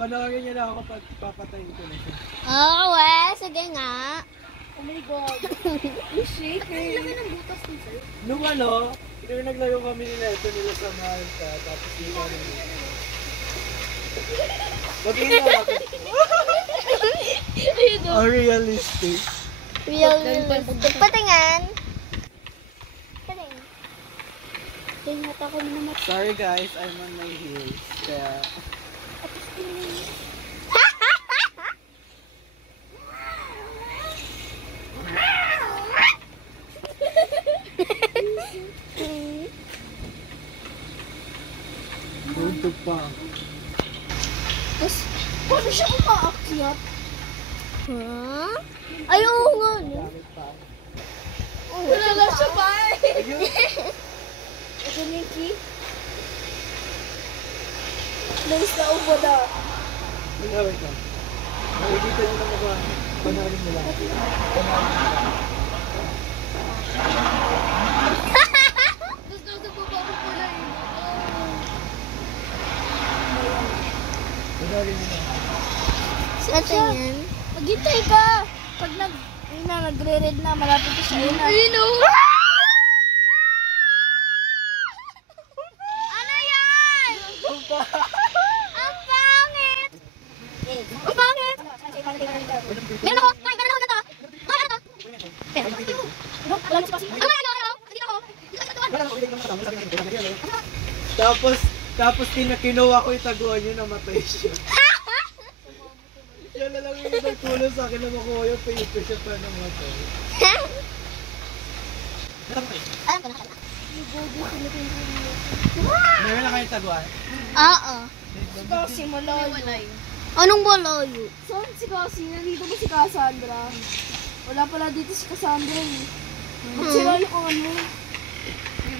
Panoorin niyo na ako kapag papatayin ko na siya. Oh, sige nga. Oh my God. You shake eh. Laki ng butas ni sir. Nung ano, yung naglayo kami nila sa Malta, tapos yung ano nila. Mag-ina ako. Realistic. Realistic. Patingan. Tingnan ako naman. Sorry guys, I'm on my heels. Kaya... Buntok pa. Tapos, paano siya umaakyat? Huh? Ay, oo nga. Wala na siya pa eh. Ito Nikki. Nice na ubo na. Wait lang. Nakikita nyo na mga panoorin nila. Tapos daw sa baba ko pala eh. Panoorin nila. Sa tingin. Maghintay ka. Pag nagre-red na, malapit ko siya. Ayun na. Ayun o. Ano yan? Ang pangit. Ang pangit. Meron ako. Meron ako na to. Meron ako. Tapos kinuha ko yung taguan yun, namatay siya. Yan na lang yung nagtulong sa akin na makuha yung paper siya pa namatay. Alam ko na. Meron na kayong taguan? Oo. Si Kasi malayo. Anong balayo? Saan si Kasi? Nandito ba si Cassandra? Wala pala dito si Cassandra eh. Sira yung ano.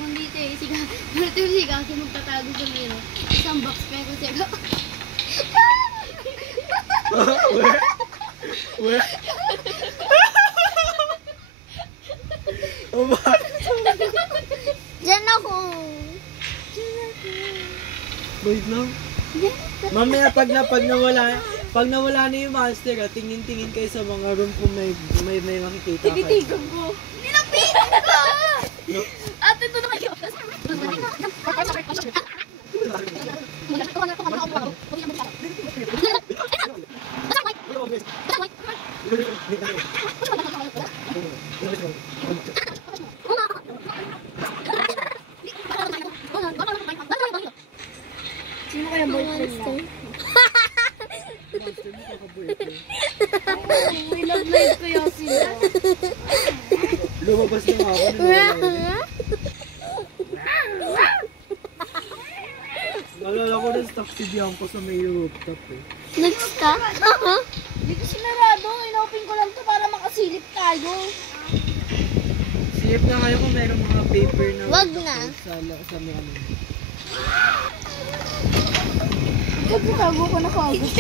Kung dito eh, si Kasi magtatago sa miro. Isang box pero siya. Where? Oh my. Diyan ako. Wait lang. Mamaya pag nawala na yung monster, tingin-tingin kayo sa mga room kung may makikita kayo. Tinitigan ko. Nilapitan ko! Ate, ito na kayo. Sino kaya boyfriend mo? May love life kaya sila. Lumabas na nga ako. Nalala ko na stuck si Bianco sa may rooftop eh. Nag-stop? Hindi ko sinarado. Inopen ko lang to para makasilip tayo. Silip na kayo kung mayroong mga paper na Wag na. sa may ano. Nagtatago ko na kagod.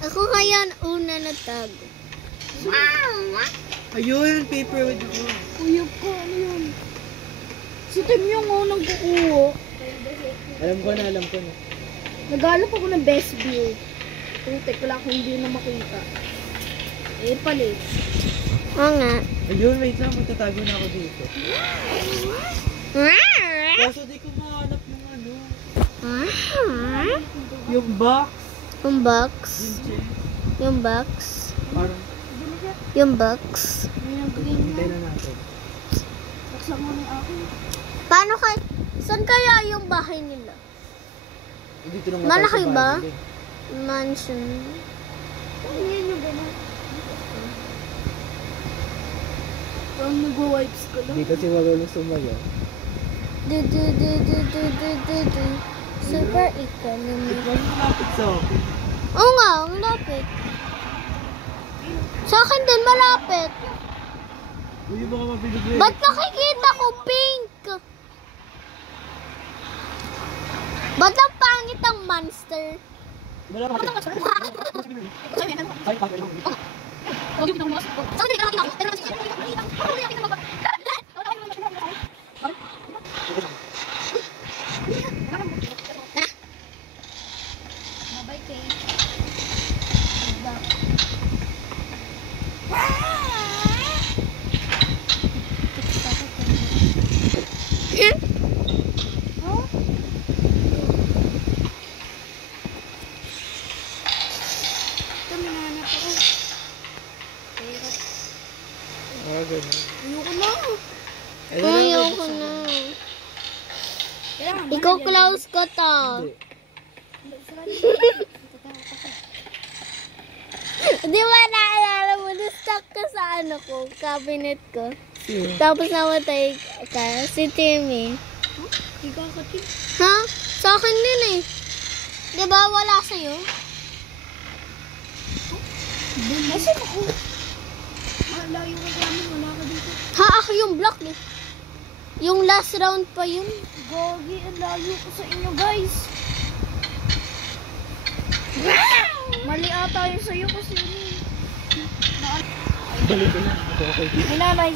Ako kaya una natago. Ayun, paper with the book. Kuya ko, ano yun? Si Tim yung unang kukuha. Alam ko na. Naghanap ako ng best view. Putek, wala akong hindi na makita. Eh, pala eh. Oo nga. Ayun, wait lang. Magtatago na ako dito. Kaso di ko mahanap yung ano. Yung box. Yung box. Yung chair. Yung box. Parang, Yung box. May nag-green na. hintay na natin. Baksak mo na yung akin. Paano kay... Saan kaya yung bahay nila? Dito nang Malaki matay sa ba? bahay. Mansion. Ano yan yung gano'n? Parang nag-wipes ko lang. Hindi kasi marunong sumayaw. Du. Super economy. Ikaw yung malapit sa akin. Oo nga, ang lapit. Sa akin din malapit. Uy, baka mabilig. Ba't nakikita ko pink? Ba't ang pangit ang monster? Malapit. Di ba naalala mo, na-stuck ka sa ano ko, cabinet ko. Sino? Tapos namatay ka, si Timmy. Ikaw ka, Tim. Ha? Sa akin din eh. Di ba wala sa'yo? Nasaan ako? Layo ka sa amin, wala ka dito. Ha, ako yung block eh. Yung last round pa yun. Gogi, ang layo ko sa inyo, guys. Mali ata yun sa'yo kasi Balik ko lang. Okay. may nanay.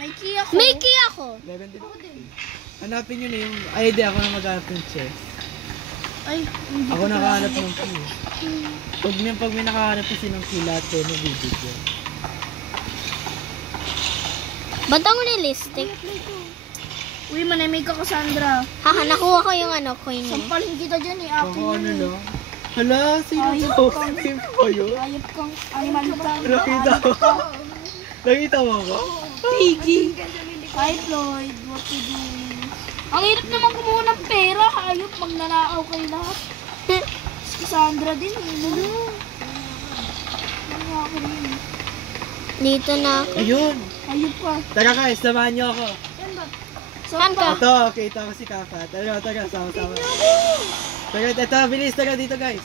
May key ako. May key ako. 11 din. Hanapin nyo na yung... Ay, di. Ako na maghanap ng chest. Ay, hindi Ako ko nakahanap alam. ng key. Pag may nakahanap kasi ng key, lahat ko nabibigyan. Ba't ang realistic? Uy, manamig ka, Cassandra. Haha, nakuha ko yung ano, coin niya. Sampalin kita dyan eh. Akin Ako yun ano eh. lang. Hala, sino Ayop to? ka. Sino ba yun? Ayop kang animal ka. Nakita mo? Nakita mo ako? Piggy. Hi, Floyd. What you doing? Ang hirap naman kumuha ng pera. Ayop, magnanakaw kayo lahat. Si Cassandra din. Ano ako rin. Dito na ako. Ayun! Ayop ka. Taga guys, samahan niyo ako. Saan ka? Ito, kita ko si Kaka. Taga, sama-sama. Taga, ito, bilis, taga dito guys.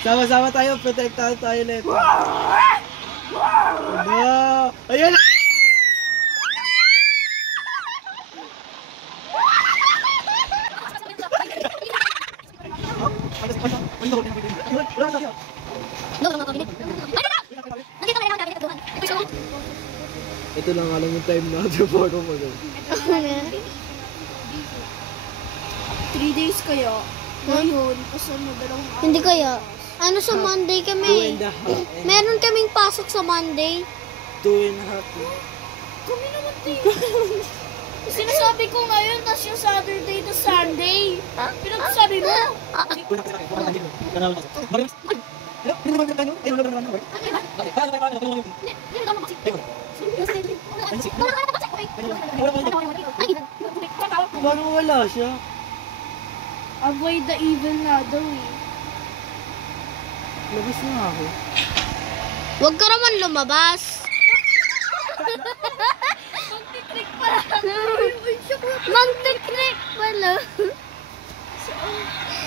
Sama-sama tayo, protektahan tayo ulit. Ano? Ayun! Ito lang alam yung time natin bago mag- 3 days kaya. Ngayon, kasi dalawang araw. Hindi kaya. Ano sa Monday 2 kami? and a half. Meron kaming pasok sa Monday. 2 and a half. Kami naman din. Sinasabi ko ngayon, tas yung Saturday to Sunday. Pinagsasabi mo? Parang wala siya. Avoid the evil nga daw eh. Labas na ako. Huwag ka naman lumabas. Magte-trick pala.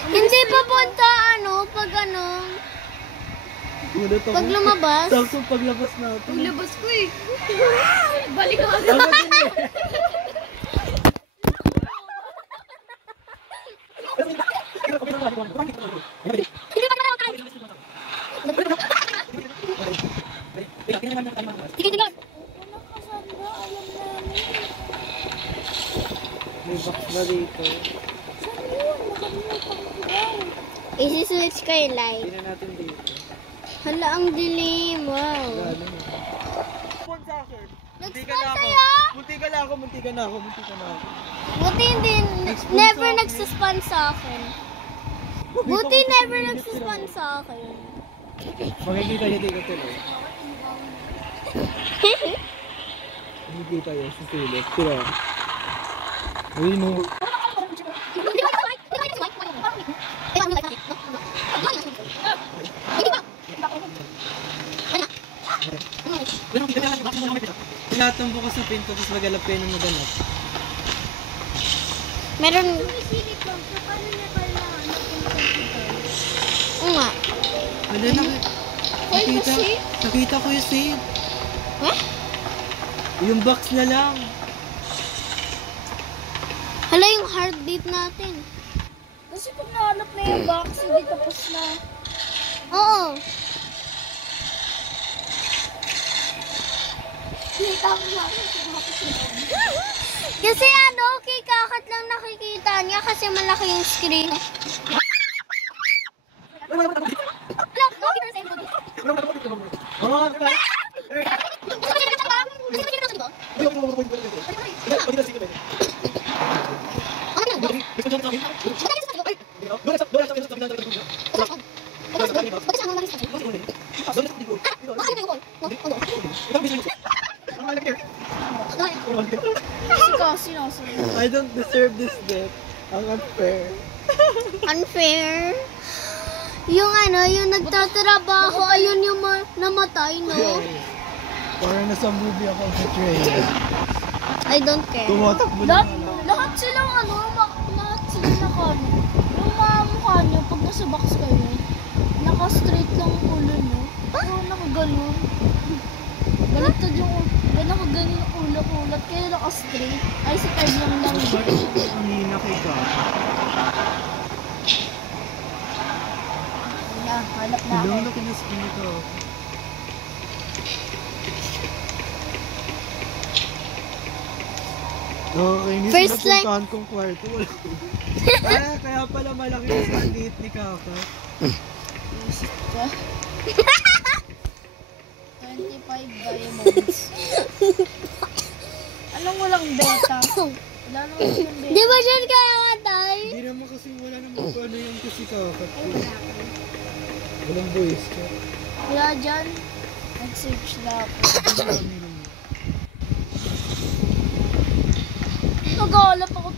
Hindi pa punta pag Gulat ako. pag lumabas. Saksong paglabas natin. Labas ko eh. Balik ka. Ako din eh. Hindi pa na tayo. Sige, sige. May box ba dito? Isi-switch kay light. Tingnan natin dito. Hala, ang dilim. Wow. Gano'n. Phone sa akin. Nag-spawn sa'yo? Munti ka na ako. Buti hindi, never nagsaspan sa akin. Buti never nagsaspan sa akin. Makikita niyo dito tuloy. Makikita niyo sa silip. Tira. Uy, no. Tinatambo ko sa pinto, tapos magalap kayo ng maganap. Meron, oo nga. Ano nakita ko yung save. Huh? Yung box na lang. Hala, yung heartbeat natin. Kasi pag nahanap na yung box, hindi tapos na. Oo. Kita ko na. Kasi kay Kakat lang nakikita niya kasi malaki yung screen. deserve this death. Ang unfair. Unfair. Yung yung nagtatrabaho, ayun yung namatay, no? Parang nasa movie ako betrayal. I don't care. Tumatakbo na lang. Lahat silang lahat sila yung mga mukha nyo, pag nasa box kayo, naka-straight lang ang ulo nyo. Pero nakaganon. Baliktad yung ulo. Nakaganon yung ulo kulat. Kaya naka-straight. Ay, si Ted lang. Ang hina kay Kaka. Hanap na ako. Ilang na kinaskin ito. Okay, First line. napuntahan kong kwarto. Kaya pala malaki yung sandiit ni Kaka. 25 diamonds. Anong walang beta? Wala naman yung beta. Di ba siya kaya matay? Hindi naman kasi wala naman kung ano yung kasi Kaka. Walang voice ka. Kaya dyan, nag-search na ako. Nag-aalap ako